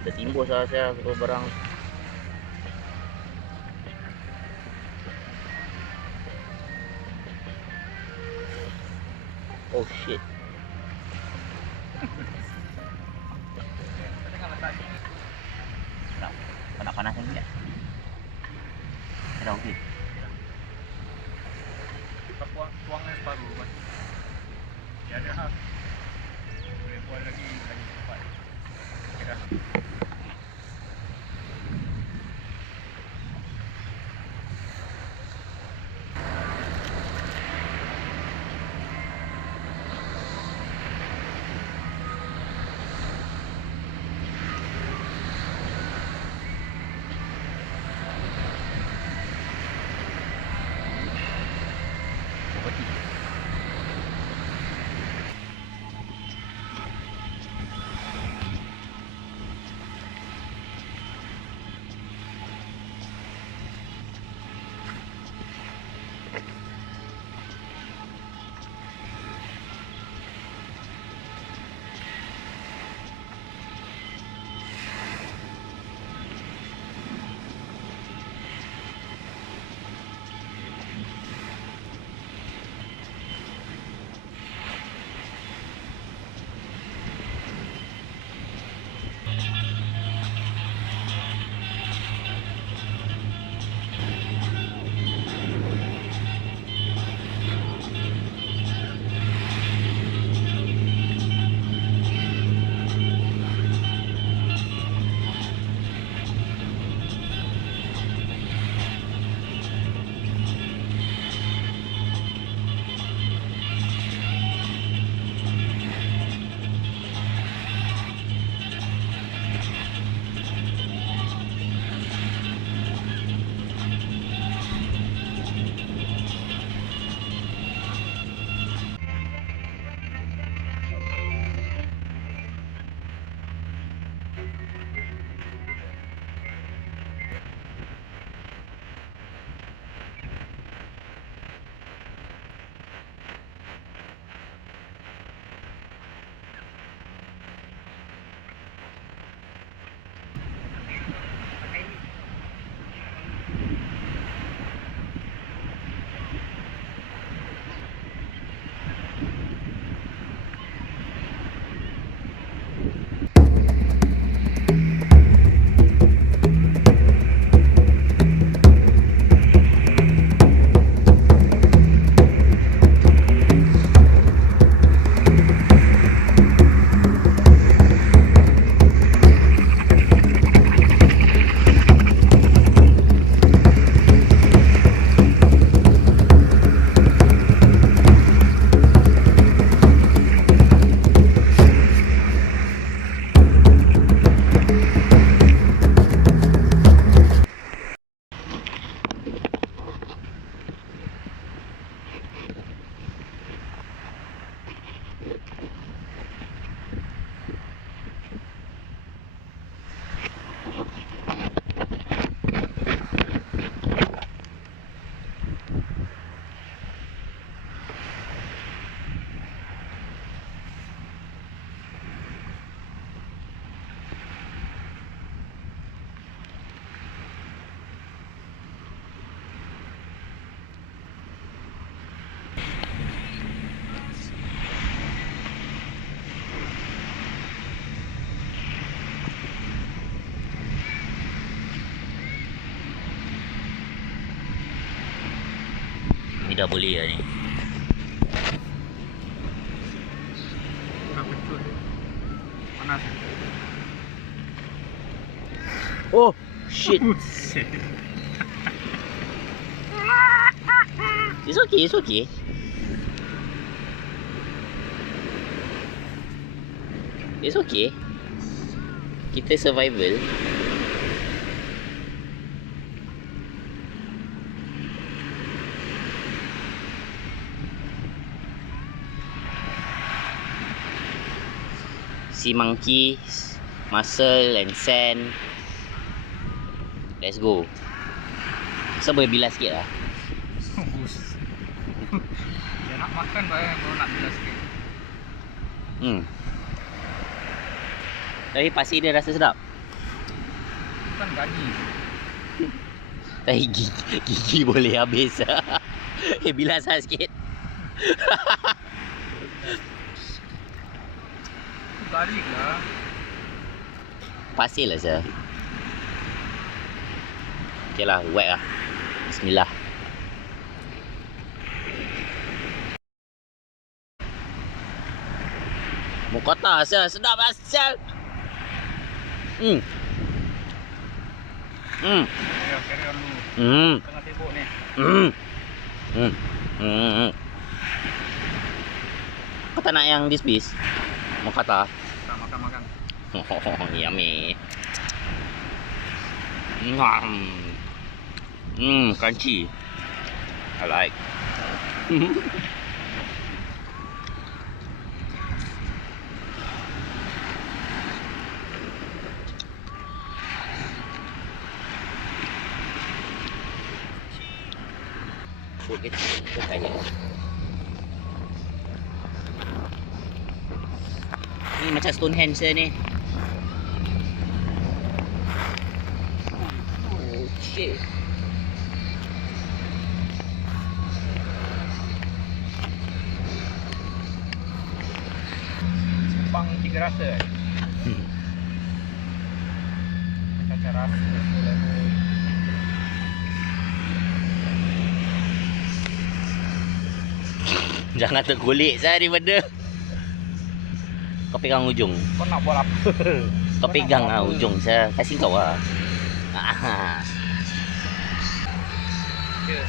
tertimbus lah saya barang. Oh shit. Nak panas lagi tak? Dah okey. Tuangnya separuh kan. Ya ada lah. Boleh buat lagi cepat. Okey dah. Dah boleh lah ni. Panas. Oh shit. It's okay, it's okay. It's okay. Kita survival. Sea monkey, mussel and sand. Let's go. So boleh bilas sikit lah. Dia nak makan baru nak bilas sikit. Tapi pasir dia rasa sedap. kan gaji. Tapi gigi boleh habis. Bilas sikit. Garik lah. Pasir lah saya. Okay lah, wet lah. Bismillah. Mukota asal sedap asal. Carry on dulu. Tengah sibuk ni. Kau tak nak yang this piece? Mukota. Tak makan. Oh, yummy. Crunchy. I like. Food kita tanya. Ni macam Stonehenge ni. Oh shit. Bang 3 rasa. Macam rasa level. Jangan tergolek saya daripada. Kau pegang ujung. Kau nak buat apa? Kau pegang lah ujung saya. Kasih kau lah. Cheers.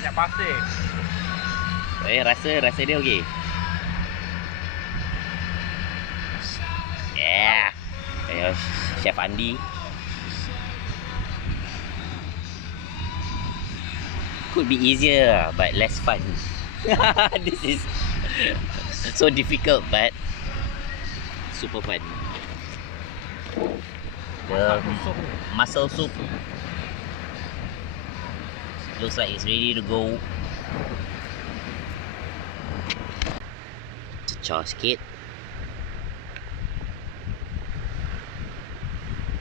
Banyak pasir. Rasa dia okey. Yeah. Saya Chef Andi. Could be easier but less fun. This is so difficult but super fun. The mussel soup looks like it's ready to go. Cecah sikit.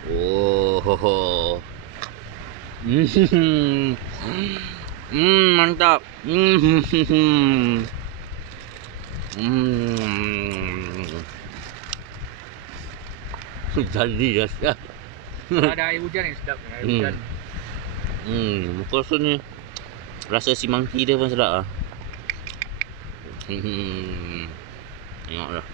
Oh, mantap. Jadi rasa. Ada air hujan yang sedap. Air hujan. Muka rasa ni rasa si monkey dia pun sedap lah. Tengok dah.